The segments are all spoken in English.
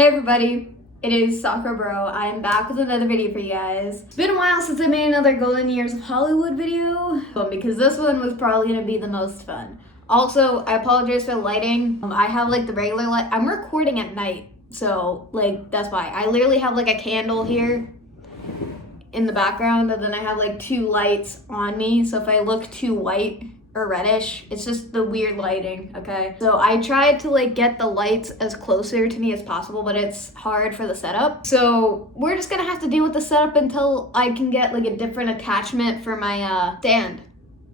Hey everybody, it is Soccer Bro. I'm back with another video for you guys. It's been a while since I made another Golden Years of Hollywood video, because this one was probably gonna be the most fun. Also, I apologize for the lighting. I have like the regular light. I'm recording at night, so like that's why. I literally have like a candle here in the background, and then I have like two lights on me, so if I look too white or reddish, it's just the weird lighting, okay? So I tried to like get the lights as closer to me as possible, but it's hard for the setup. So we're just gonna have to deal with the setup until I can get like a different attachment for my stand.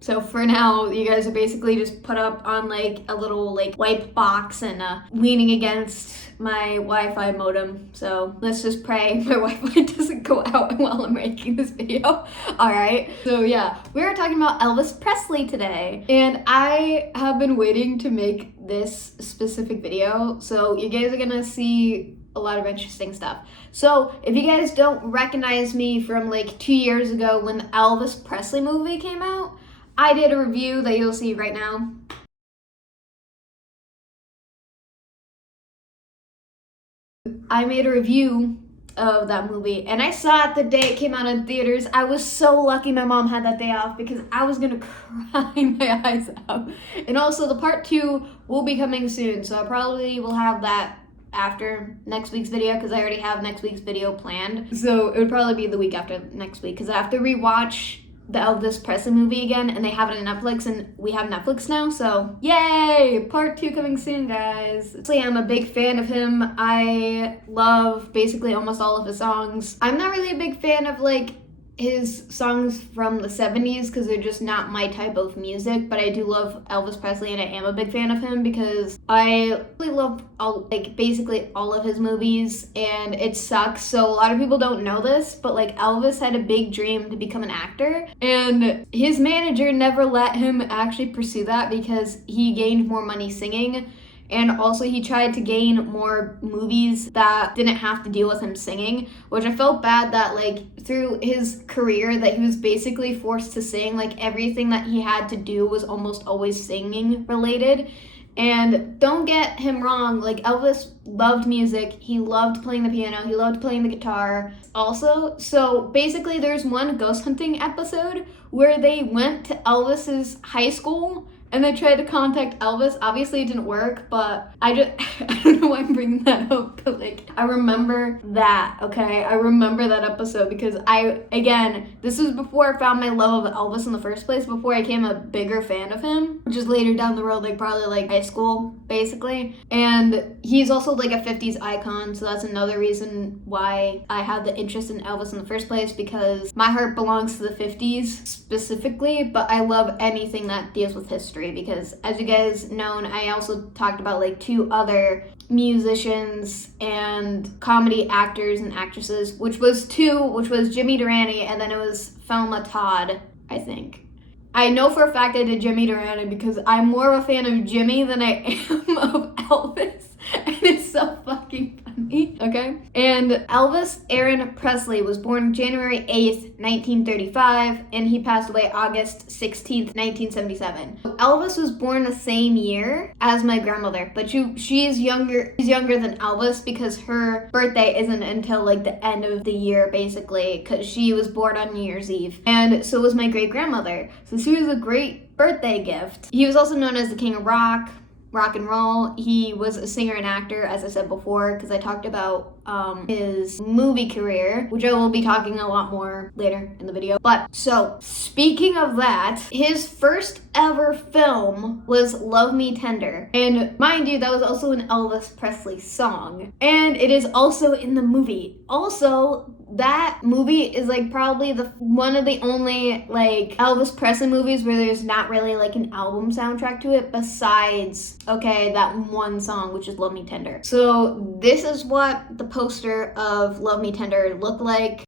So for now, you guys are basically just put up on like a little like wipe box and leaning against my Wi-Fi modem. So let's just pray my Wi-Fi doesn't go out while I'm making this video. All right. So yeah, we are talking about Elvis Presley today, and I have been waiting to make this specific video. So you guys are gonna see a lot of interesting stuff. So if you guys don't recognize me from like 2 years ago when the Elvis Presley movie came out, I did a review that you'll see right now. I made a review of that movie, and I saw it the day it came out in theaters. I was so lucky my mom had that day off because I was gonna cry my eyes out. And also the part 2 will be coming soon, so I probably will have that after next week's video because I already have next week's video planned. So it would probably be the week after next week because I have to rewatch the Elvis Presley movie again, and they have it on Netflix, and we have Netflix now, so yay! Part 2 coming soon, guys. Actually, I'm a big fan of him. I love basically almost all of his songs. I'm not really a big fan of like his songs from the 70s because they're just not my type of music, but I do love Elvis Presley, and I am a big fan of him because I really love basically all of his movies, and it sucks. So a lot of people don't know this, but like Elvis had a big dream to become an actor, and his manager never let him actually pursue that because he gained more money singing. And also he tried to gain more movies that didn't have to deal with him singing, which I felt bad that like through his career that he was basically forced to sing. Like everything that he had to do was almost always singing related. And don't get him wrong, like Elvis loved music, he loved playing the piano, he loved playing the guitar also. So basically there's one ghost hunting episode where they went to Elvis's high school and they tried to contact Elvis. Obviously it didn't work, but I don't know why I'm bringing that up, but like I remember that, okay? I remember that episode because this was before I found my love of Elvis in the first place, before I became a bigger fan of him, which is later down the road, like probably like high school, basically. And he's also like a 50s icon, so that's another reason why I had the interest in Elvis in the first place, because my heart belongs to the 50s specifically, but I love anything that deals with history. Because as you guys know, I also talked about like 2 other musicians and comedy actors and actresses, which was Jimmy Durante, and then it was Thelma Todd, I think. I know for a fact I did Jimmy Durante because I'm more of a fan of Jimmy than I am of Elvis, and it's so fucking funny, okay? And Elvis Aaron Presley was born January 8th, 1935, and he passed away August 16th, 1977. Elvis was born the same year as my grandmother, but she's younger than Elvis because her birthday isn't until like the end of the year, basically, because she was born on New Year's Eve. And so was my great-grandmother. So she was a great birthday gift. He was also known as the King of rock and roll. He was a singer and actor, as I said before, because I talked about his movie career, which I will be talking a lot more later in the video. But so speaking of that, his first ever film was Love Me Tender, and mind you, that was also an Elvis Presley song, and it is also in the movie. Also, that movie is like probably one of the only like Elvis Presley movies where there's not really like an album soundtrack to it besides, okay, that one song, which is Love Me Tender. So this is what the poster of Love Me Tender looked like.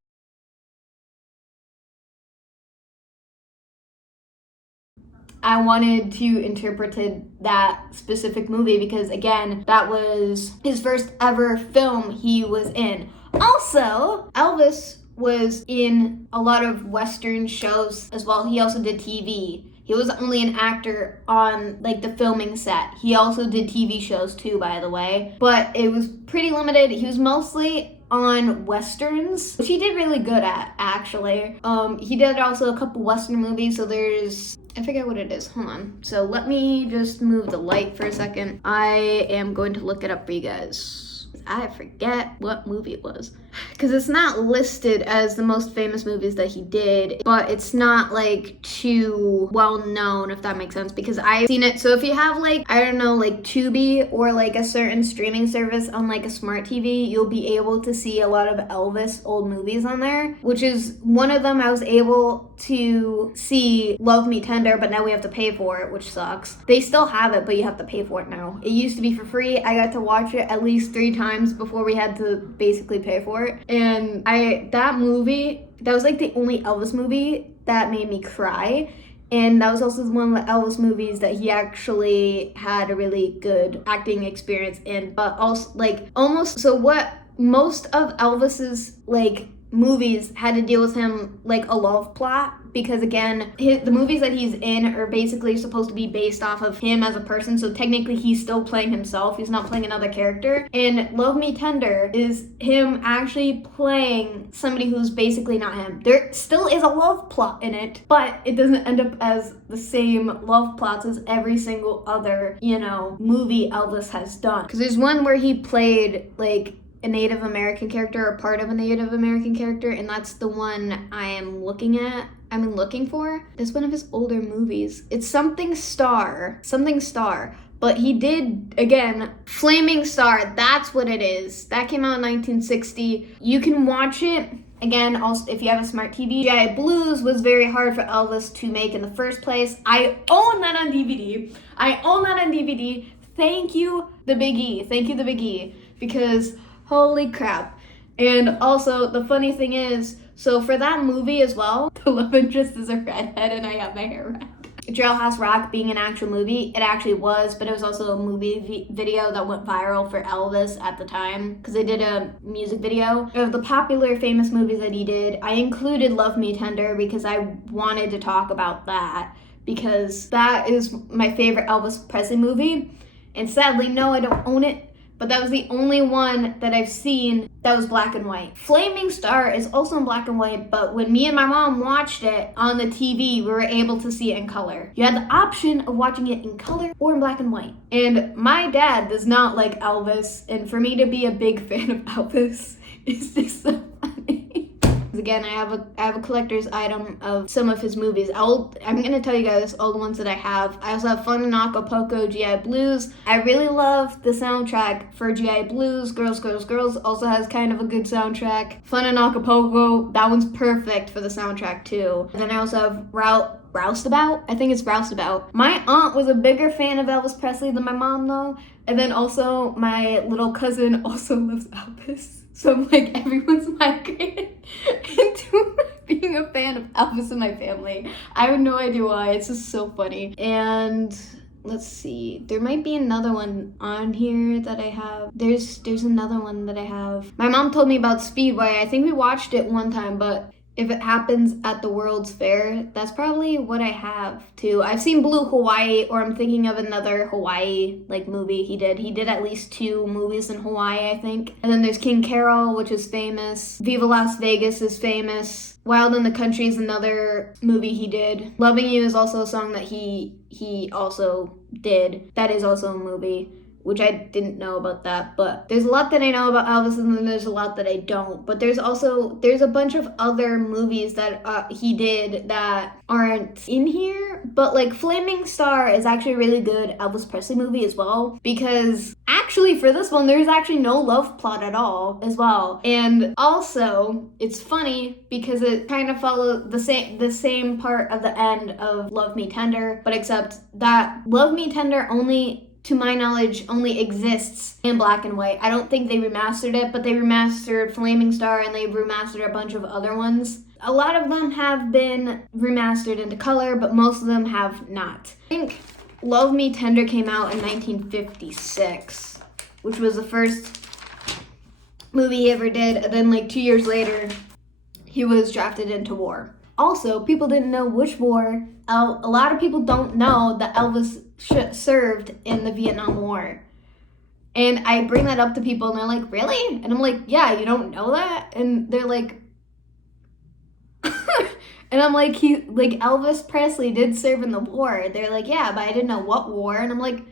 I wanted to interpret that specific movie because, again, that was his first ever film he was in. Also, Elvis was in a lot of Western shows as well. He also did TV. He was only an actor on like the filming set. He also did TV shows too, by the way, but it was pretty limited. He was mostly on westerns, which he did really good at, actually. He did also a couple western movies, so there's, I forget what it is, hold on. So let me just move the light for a second. I am going to look it up for you guys. I forget what movie it was, because it's not listed as the most famous movies that he did, but it's not like too well known, if that makes sense, because I've seen it. So if you have like, I don't know, like Tubi or like a certain streaming service on like a smart TV, you'll be able to see a lot of Elvis old movies on there, which is one of them. I was able to see Love Me Tender, but now we have to pay for it, which sucks. They still have it, but you have to pay for it now. It used to be for free. I got to watch it at least 3 times before we had to basically pay for it. And that movie, that was like the only Elvis movie that made me cry. And that was also one of the Elvis movies that he actually had a really good acting experience in, but also like almost, so what most of Elvis's like movies had to deal with him like a love plot, because again, the movies that he's in are basically supposed to be based off of him as a person, so technically he's still playing himself, he's not playing another character. And Love Me Tender is him actually playing somebody who's basically not him. There still is a love plot in it, but it doesn't end up as the same love plots as every single other, you know, movie Elvis has done. Because there's one where he played like a Native American character or part of a Native American character, and that's the one I am looking for. It's one of his older movies. It's something star, but he did, again, Flaming Star, that's what it is. That came out in 1960. You can watch it. Again, also, if you have a smart TV, GI Blues was very hard for Elvis to make in the first place. I own that on DVD. Thank you, the Big E. Because holy crap. And also, the funny thing is, so for that movie as well, the love interest is a redhead and I have my hair red. Jailhouse Rock being an actual movie, it actually was, but it was also a movie video that went viral for Elvis at the time, because they did a music video of the popular famous movies that he did. I included Love Me Tender because I wanted to talk about that, because that is my favorite Elvis Presley movie. And sadly, no, I don't own it, but that was the only one that I've seen that was black and white. Flaming Star is also in black and white, but when me and my mom watched it on the TV, we were able to see it in color. You had the option of watching it in color or in black and white. And my dad does not like Elvis, and for me to be a big fan of Elvis is just so funny. Again, I have a collector's item of some of his movies. I'm gonna tell you guys all the ones that I have. I also have Fun in Acapulco, GI Blues. I really love the soundtrack for GI Blues. Girls, Girls, Girls also has kind of a good soundtrack. Fun in Acapulco, that one's perfect for the soundtrack too. And then I also have Roustabout. I think it's Roustabout. My aunt was a bigger fan of Elvis Presley than my mom though. And then also my little cousin also loves Elvis. So I'm like, everyone's migrated into being a fan of Elvis in my family. I have no idea why. It's just so funny. And let's see. There might be another one on here that I have. There's another one that I have. My mom told me about Speedway. I think we watched it one time, but if it happens at the World's Fair, that's probably what I have too. I've seen Blue Hawaii, or I'm thinking of another Hawaii like movie he did. He did at least 2 movies in Hawaii, I think. And then there's King Carol, which is famous. Viva Las Vegas is famous. Wild in the Country is another movie he did. Loving You is also a song that he also did. That is also a movie, which I didn't know about that, but there's a lot that I know about Elvis, and then there's a lot that I don't. But there's a bunch of other movies that he did that aren't in here, but like Flaming Star is actually a really good Elvis Presley movie as well, because actually for this one, there's actually no love plot at all as well. And also, it's funny because it kind of follows the same part of the end of Love Me Tender, but except that Love Me Tender only, to my knowledge, only exists in black and white. I don't think they remastered it, but they remastered Flaming Star and they remastered a bunch of other ones. A lot of them have been remastered into color, but most of them have not. I think Love Me Tender came out in 1956, which was the first movie he ever did. And then like 2 years later, he was drafted into war. Also, people didn't know which war. A lot of people don't know that Elvis served in the Vietnam War. And I bring that up to people and they're like, really? And I'm like, yeah, you don't know that? And they're like, and I'm like, Elvis Presley did serve in the war. They're like, yeah, but I didn't know what war. And I'm like,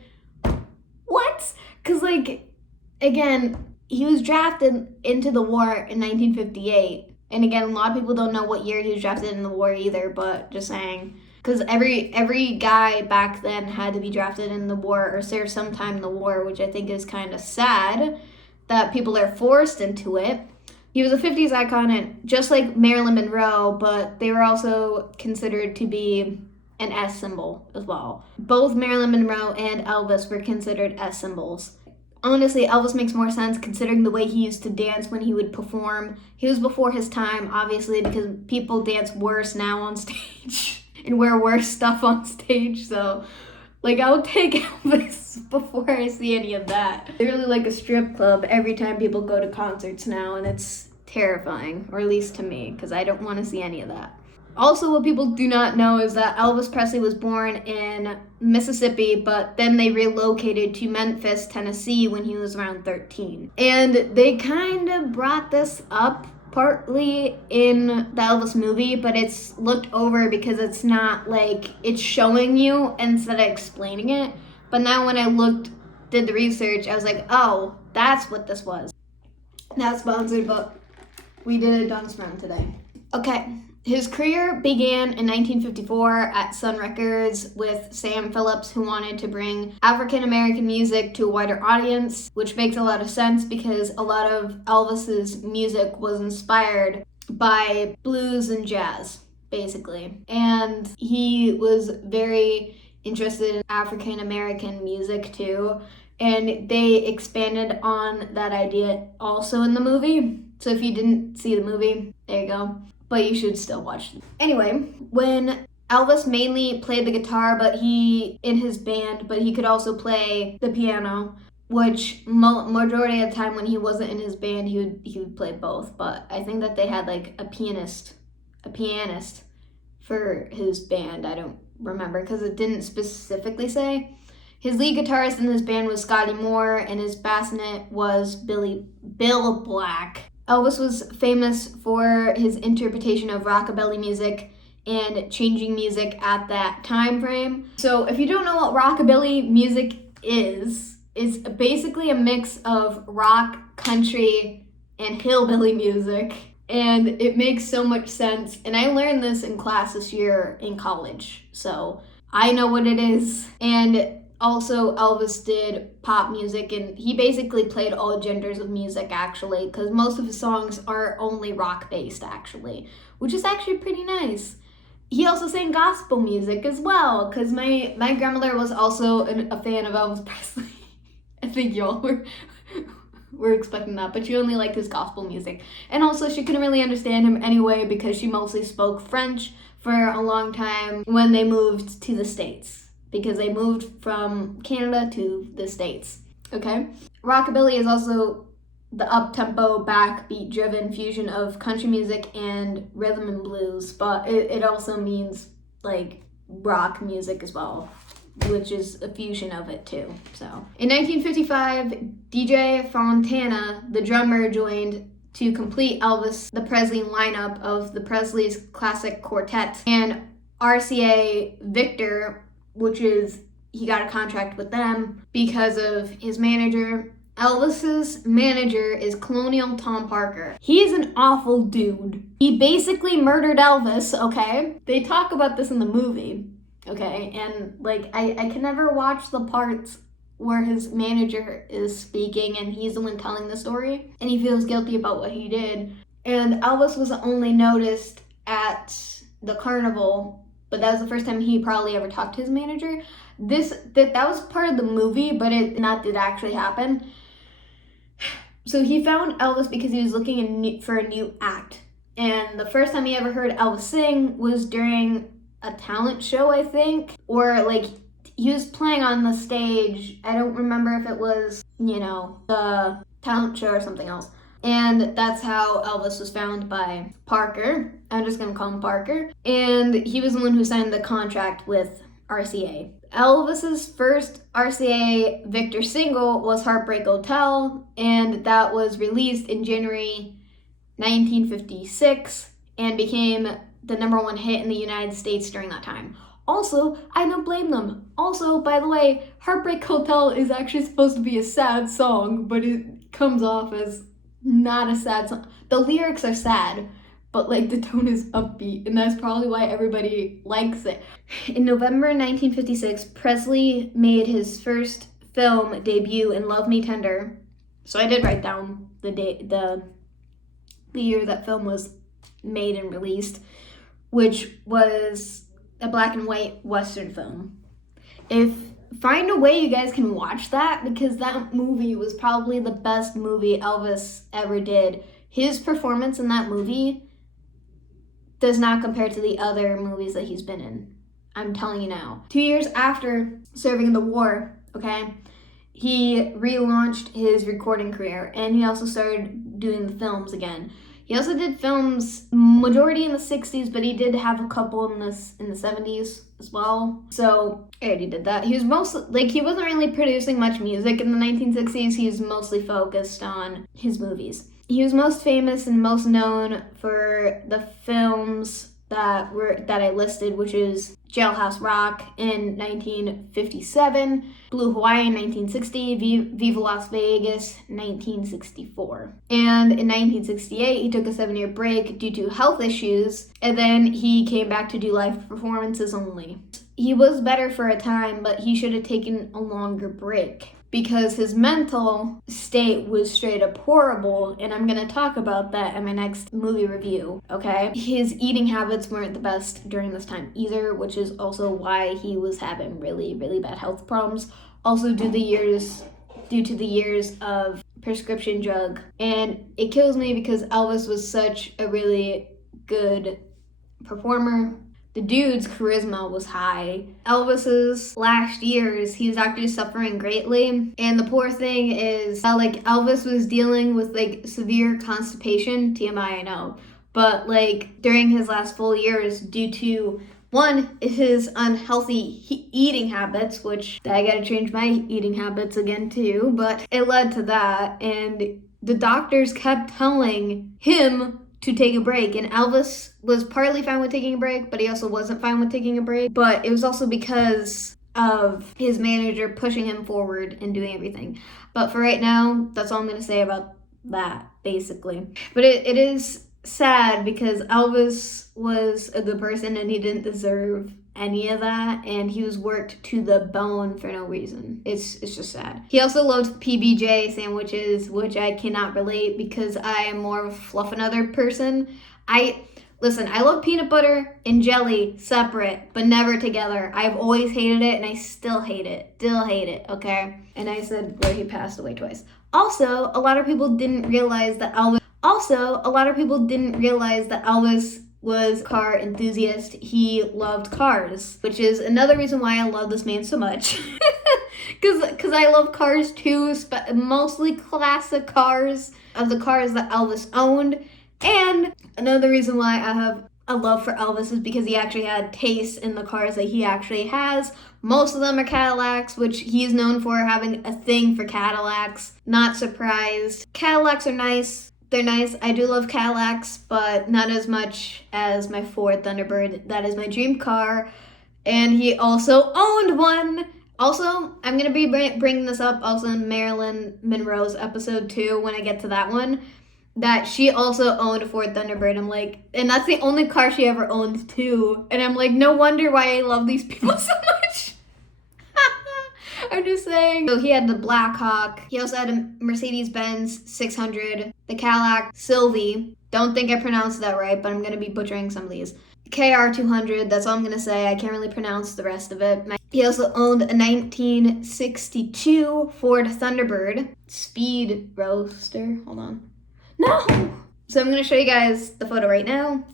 what? Because, like, again, he was drafted into the war in 1958. And again, a lot of people don't know what year he was drafted in the war either, but just saying. Because every guy back then had to be drafted in the war or serve sometime in the war, which I think is kind of sad that people are forced into it. He was a 50s icon, and just like Marilyn Monroe, but they were also considered to be an S symbol as well. Both Marilyn Monroe and Elvis were considered S symbols. Honestly, Elvis makes more sense considering the way he used to dance when he would perform. He was before his time, obviously, because people dance worse now on stage and wear worse stuff on stage. So, like, I'll take Elvis before I see any of that. They're really like a strip club every time people go to concerts now, and it's terrifying, or at least to me, because I don't want to see any of that. Also, what people do not know is that Elvis Presley was born in Mississippi, but then they relocated to Memphis, Tennessee when he was around 13. And they kind of brought this up partly in the Elvis movie, but it's looked over because it's not like it's showing you instead of explaining it. But now when I did the research, I was like, oh, that's what this was. Not sponsored, but we did a Dunce Round today. Okay. His career began in 1954 at Sun Records with Sam Phillips, who wanted to bring African-American music to a wider audience, which makes a lot of sense because a lot of Elvis's music was inspired by blues and jazz, basically. And he was very interested in African-American music too, and they expanded on that idea also in the movie. So if you didn't see the movie, there you go. But you should still watch it. Anyway, when Elvis mainly played the guitar, in his band, but he could also play the piano, which majority of the time when he wasn't in his band, he would play both. But I think that they had like a pianist for his band. I don't remember because it didn't specifically say. His lead guitarist in his band was Scotty Moore, and his bassist was Bill Black. Elvis was famous for his interpretation of rockabilly music and changing music at that time frame. So if you don't know what rockabilly music is, it's basically a mix of rock, country, and hillbilly music. And it makes so much sense. And I learned this in class this year in college. So I know what it is. And also, Elvis did pop music, and he basically played all genders of music, actually, because most of his songs are only rock-based, actually, which is actually pretty nice. He also sang gospel music as well, because my grandmother was also a fan of Elvis Presley. I think y'all were expecting that, but she only liked his gospel music. And also, she couldn't really understand him anyway, because she mostly spoke French for a long time when they moved to the States. Because they moved from Canada to the States, okay? Rockabilly is also the up-tempo, backbeat-driven fusion of country music and rhythm and blues, but it also means, like, rock music as well, which is a fusion of it, too, so. In 1955, DJ Fontana, the drummer, joined to complete Elvis the Presley lineup of the Presley's Classic Quartet, and RCA Victor, which is, he got a contract with them because of his manager. Elvis's manager is Colonial Tom Parker. He's an awful dude. He basically murdered Elvis, okay? They talk about this in the movie, okay? And, like, I can never watch the parts where his manager is speaking and he's the one telling the story, and he feels guilty about what he did. And Elvis was only noticed at the carnival, but that was the first time he probably ever talked to his manager. That was part of the movie, but it did actually happen. So he found Elvis because he was looking for a new act. And the first time he ever heard Elvis sing was during a talent show, I think. Or like he was playing on the stage. I don't remember if it was, the talent show or something else. And that's how Elvis was found by Parker. I'm just gonna call him Parker. And he was the one who signed the contract with RCA. Elvis's first RCA Victor single was Heartbreak Hotel, and that was released in January 1956 and became the #1 hit in the United States during that time. Also, I don't blame them. Also, by the way, Heartbreak Hotel is actually supposed to be a sad song, but it comes off as not a sad song. The lyrics are sad, but like the tone is upbeat, and that's probably why everybody likes it. In November 1956, Presley made his first film debut in Love Me Tender. So I did write down the year that film was made and released, which was a black and white Western film. Find a way you guys can watch that, because that movie was probably the best movie Elvis ever did. His performance in that movie does not compare to the other movies that he's been in. I'm telling you now. 2 years after serving in the war, okay, he relaunched his recording career, and he also started doing the films again. He also did films, majority in the 60s, but he did have a couple in the 70s as well. So I already did that. He was mostly, he wasn't really producing much music in the 1960s. He was mostly focused on his movies. He was most famous and most known for the films that I listed, which is Jailhouse Rock in 1957, Blue Hawaii in 1960, Viva Las Vegas 1964. And in 1968, he took a 7-year break due to health issues, and then he came back to do live performances only. He was better for a time, but he should have taken a longer break, because his mental state was straight up horrible, and I'm going to talk about that in my next movie review, okay? His eating habits weren't the best during this time either, which is also why he was having really, really bad health problems. Also due to the years of prescription drug. And it kills me because Elvis was such a really good performer. The dude's charisma was high. Elvis's last years, he was actually suffering greatly. And the poor thing is, Elvis was dealing with, severe constipation. TMI, I know. But, during his last full years, due to, one, his unhealthy eating habits, which I gotta change my eating habits again, too. But it led to that. And the doctors kept telling him to take a break, and Elvis was partly fine with taking a break, but he also wasn't fine with taking a break. But it was also because of his manager pushing him forward and doing everything. But for right now, that's all I'm going to say about that, basically. But it is sad because Elvis was a good person and he didn't deserve any of that, and he was worked to the bone for no reason. It's just sad. He also loved PBJ sandwiches, which I cannot relate because I am more of a fluff another person. Listen, I love peanut butter and jelly separate, but never together. I've always hated it, and I still hate it. Okay? And I said, well, he passed away twice. Also, a lot of people didn't realize that Elvis was a car enthusiast. He loved cars, which is another reason why I love this man so much. Because I love cars too, mostly classic cars of the cars that Elvis owned. And another reason why I have a love for Elvis is because he actually had taste in the cars that he actually has. Most of them are Cadillacs, which he's known for having a thing for Cadillacs. Not surprised. Cadillacs are nice. They're nice. I do love Cadillacs, but not as much as my Ford Thunderbird. That is my dream car. And he also owned one. Also, I'm going to be bringing this up also in Marilyn Monroe's episode 2 when I get to that one, that she also owned a Ford Thunderbird. I'm like, and that's the only car she ever owned too. And I'm like, no wonder why I love these people so much. I'm just saying. So he had the Black Hawk. He also had a Mercedes-Benz 600, the Cadillac Sylvie. Don't think I pronounced that right, but I'm going to be butchering some of these. KR200, that's all I'm going to say. I can't really pronounce the rest of it. He also owned a 1962 Ford Thunderbird Speed Roadster. Hold on. No! So I'm going to show you guys the photo right now.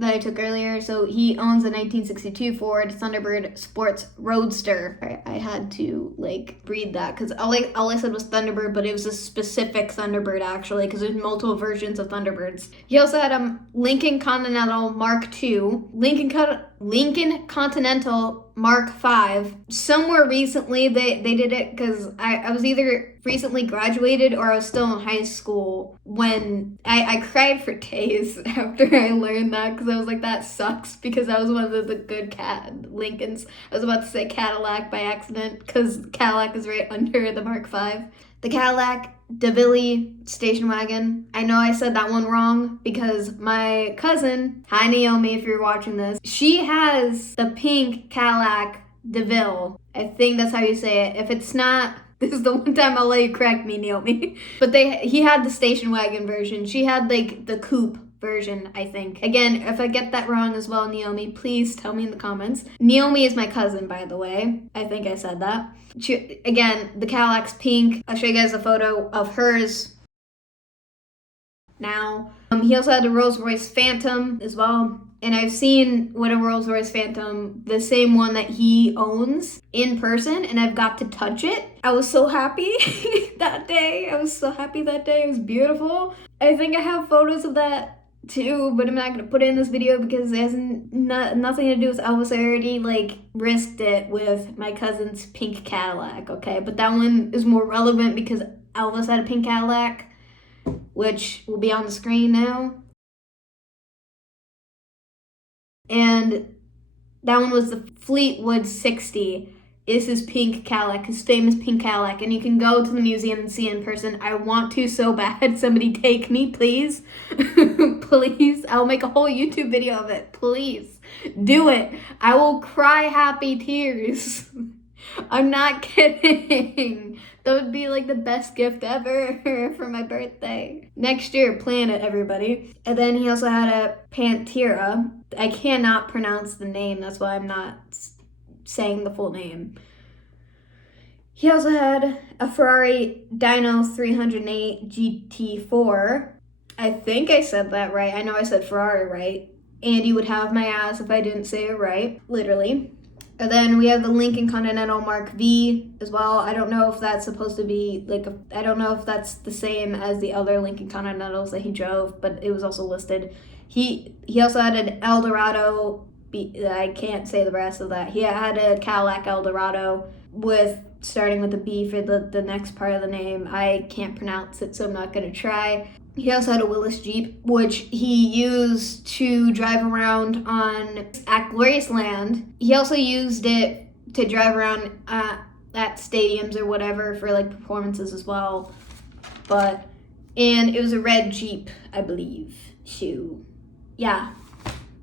that I took earlier. So he owns a 1962 Ford Thunderbird Sports Roadster. I had to like read that because all I said was Thunderbird, but it was a specific Thunderbird actually, because there's multiple versions of Thunderbirds. He also had a Lincoln Continental Mark II, Lincoln Continental Mark V. Somewhere recently they did it because I was either recently graduated or I was still in high school when I cried for days after I learned that, because I was like, that sucks, because that was one of the good Lincolns. I was about to say Cadillac by accident because Cadillac is right under the Mark V. The Cadillac DeVille station wagon. I know I said that one wrong because my cousin, hi Naomi if you're watching this, she has the pink Cadillac DeVille. I think that's how you say it. If it's not, this is the one time I'll let you correct me, Naomi. But he had the station wagon version. She had like the coupe version, I think. Again, if I get that wrong as well, Naomi, please tell me in the comments. Naomi is my cousin, by the way. I think I said that. Again, the Cadillac's pink. I'll show you guys a photo of hers now. He also had a Rolls-Royce Phantom as well. And I've seen what a Rolls-Royce Phantom, the same one that he owns, in person, and I've got to touch it. I was so happy that day. I was so happy that day. It was beautiful. I think I have photos of that too, but I'm not gonna put it in this video because it has nothing to do with Elvis. I already like risked it with my cousin's pink Cadillac, okay? But that one is more relevant because Elvis had a pink Cadillac, which will be on the screen now. And that one was the Fleetwood 60. Is his pink Cadillac, his famous pink Cadillac, and you can go to the museum and see it in person. I want to so bad. Somebody take me, please. Please. I'll make a whole YouTube video of it. Please. Do it. I will cry happy tears. I'm not kidding. That would be like the best gift ever for my birthday. Next year, plan it, everybody. And then he also had a Pantera. I cannot pronounce the name. That's why I'm not saying the full name. He also had a Ferrari Dyno 308 GT4. I think I said that right. I know I said Ferrari right. Andy would have my ass if I didn't say it right, literally. And then we have the Lincoln Continental Mark V as well. I don't know if that's supposed to be like I don't know if that's the same as the other Lincoln Continentals that he drove, but it was also listed. He also had an Eldorado. I can't say the rest of that. He had a Cadillac Eldorado starting with a B for the next part of the name. I can't pronounce it, so I'm not going to try. He also had a Willys Jeep, which he used to drive around at Glorious Land. He also used it to drive around at stadiums or whatever for like performances as well. And it was a red Jeep, I believe. So, yeah,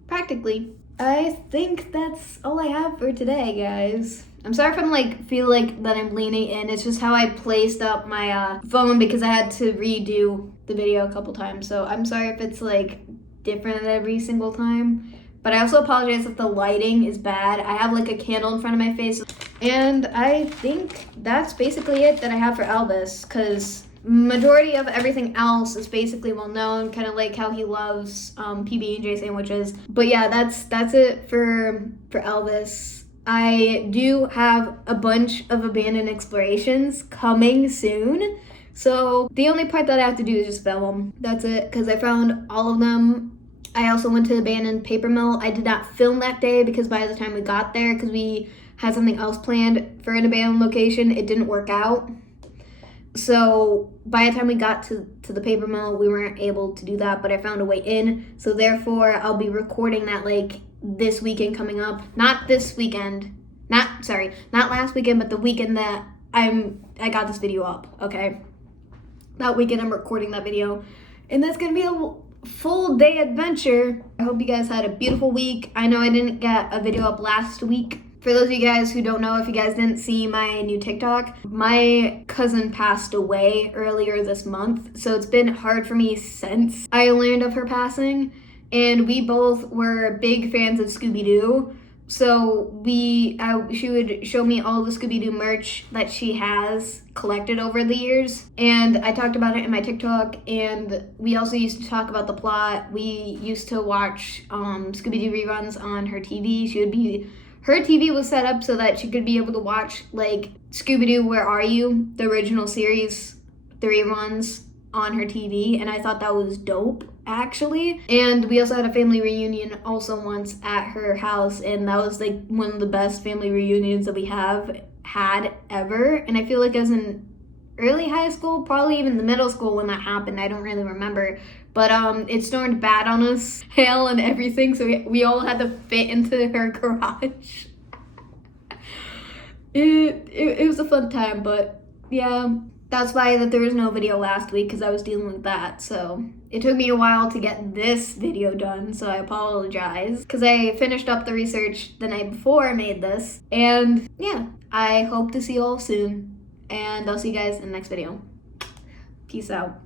practically. I think that's all I have for today, guys. I'm sorry if feel like that I'm leaning in. It's just how I placed up my phone because I had to redo the video a couple times. So I'm sorry if it's like different every single time. But I also apologize if the lighting is bad. I have like a candle in front of my face. And I think that's basically it that I have for Elvis, because majority of everything else is basically well known, kind of like how he loves PB&J sandwiches. But yeah, that's it for Elvis. I do have a bunch of abandoned explorations coming soon. So the only part that I have to do is just film them. That's it, because I found all of them. I also went to the abandoned paper mill. I did not film that day because by the time we got there, because we had something else planned for an abandoned location, it didn't work out. So by the time we got to the paper mill, we weren't able to do that, but I found a way in. So therefore, I'll be recording that like this weekend coming up. Not this weekend. Not last weekend, but the weekend that I got this video up, okay? That weekend I'm recording that video. And that's gonna be a full day adventure. I hope you guys had a beautiful week. I know I didn't get a video up last week. For those of you guys who don't know, if you guys didn't see my new TikTok, my cousin passed away earlier this month. So it's been hard for me since I learned of her passing. And we both were big fans of Scooby-Doo. So she would show me all the Scooby-Doo merch that she has collected over the years. And I talked about it in my TikTok, and we also used to talk about the plot. We used to watch Scooby-Doo reruns on her TV. Her TV was set up so that she could be able to watch like Scooby-Doo, Where Are You? The original series, the reruns on her TV, and I thought that was dope, actually. And we also had a family reunion also once at her house, and that was like one of the best family reunions that we have had ever. And I feel like I was in early high school, probably even the middle school when that happened. I don't really remember, but it stormed bad on us, hail and everything, so we all had to fit into her garage. It was a fun time, but yeah. That's why that there was no video last week, because I was dealing with that. So it took me a while to get this video done, so I apologize. Because I finished up the research the night before I made this. And yeah, I hope to see you all soon. And I'll see you guys in the next video. Peace out.